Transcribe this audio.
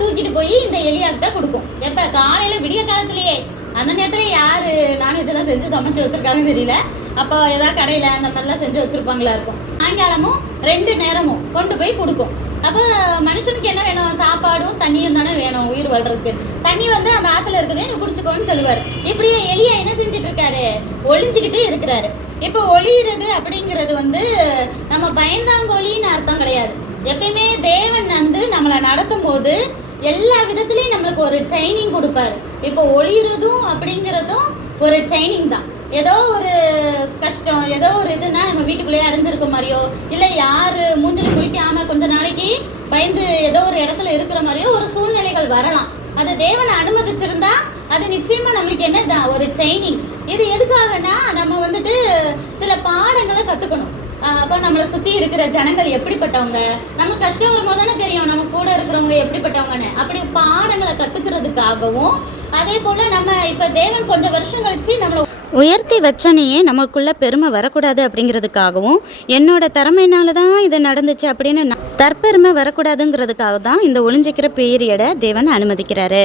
தூக்கிட்டு போய் இந்த எலியாக்கிட்ட கொடுக்கும். எப்ப காலையில விடிய காலத்திலேயே, அந்த நேரத்துல யாரு நான்வெஜ் எல்லாம் செஞ்சு சமைச்சு வச்சிருக்காங்க தெரியல. அப்போ ஏதாவது கடையில அந்த மாதிரிலாம் செஞ்சு வச்சிருப்பாங்களா இருக்கும். சாயங்காலமும் 2 நேரமும் கொண்டு போய் கொடுக்கும். அப்போ மனுஷனுக்கு என்ன வேணும்? சாப்பாடும் தண்ணியும் தானே வேணும் உயிர் வாழ்றதுக்கு. தண்ணி வந்து அந்த ஆத்துல இருக்குதே நீ குடிச்சுக்கோன்னு சொல்லுவாரு. இப்படியே எலியா என்ன செஞ்சுட்டு இருக்காரு? ஒளிஞ்சுக்கிட்டு இருக்கிறாரு. இப்போ ஒளியிறது அப்படிங்கிறது வந்து நம்ம பயந்தாங்கொலின்னு அர்த்தம் கிடையாது. எப்பயுமே தேவன் வந்து நம்மளை நடத்தும் போது எல்லா விதத்துலயும் நம்மளுக்கு ஒரு ட்ரைனிங் கொடுப்பாரு. இப்போ ஒளியிறதும் அப்படிங்கிறதும் ஒரு ட்ரைனிங் தான். ஏதோ ஒரு கஷ்டம், ஏதோ ஒரு இதுனா நம்ம வீட்டுக்குள்ளேயே அடைஞ்சிருக்க மாதிரியோ, இல்லை யாரு மூஞ்சில குளிக்காம கொஞ்ச நாளைக்கு பயந்து ஏதோ ஒரு இடத்துல இருக்கிற மாதிரியோ ஒரு சூழ்நிலைகள் வரலாம். அது தேவனை அனுமதிச்சிருந்தா அது நிச்சயமா நம்மளுக்கு என்னதான் ஒரு ட்ரைனிங். இது எதுக்காகனா நம்ம வந்துட்டு சில பாடங்களை கத்துக்கணும். அப்போ நம்மளை சுத்தி இருக்கிற ஜனங்கள் எப்படிப்பட்டவங்க, நம்ம கஷ்டம் வரும்போது தானே தெரியும் நம்ம கூட இருக்கிறவங்க எப்படிப்பட்டவங்கன்னு. அப்படி பாடங்களை கத்துக்கிறதுக்காகவும், அதே போல நம்ம இப்ப தேவன் கொஞ்சம் வருஷம் கழிச்சு நம்மளை உயர்த்தி வச்சனையே நமக்குள்ள பெருமை வரக்கூடாது அப்படிங்கிறதுக்காகவும், என்னோட திறமையினால தான் இது நடந்துச்சு அப்படின்னு தற்பெருமை வரக்கூடாதுங்கிறதுக்காக தான் இந்த ஒளிஞ்சிக்கிற பீரியடை தேவன் அனுமதிக்கிறாரு.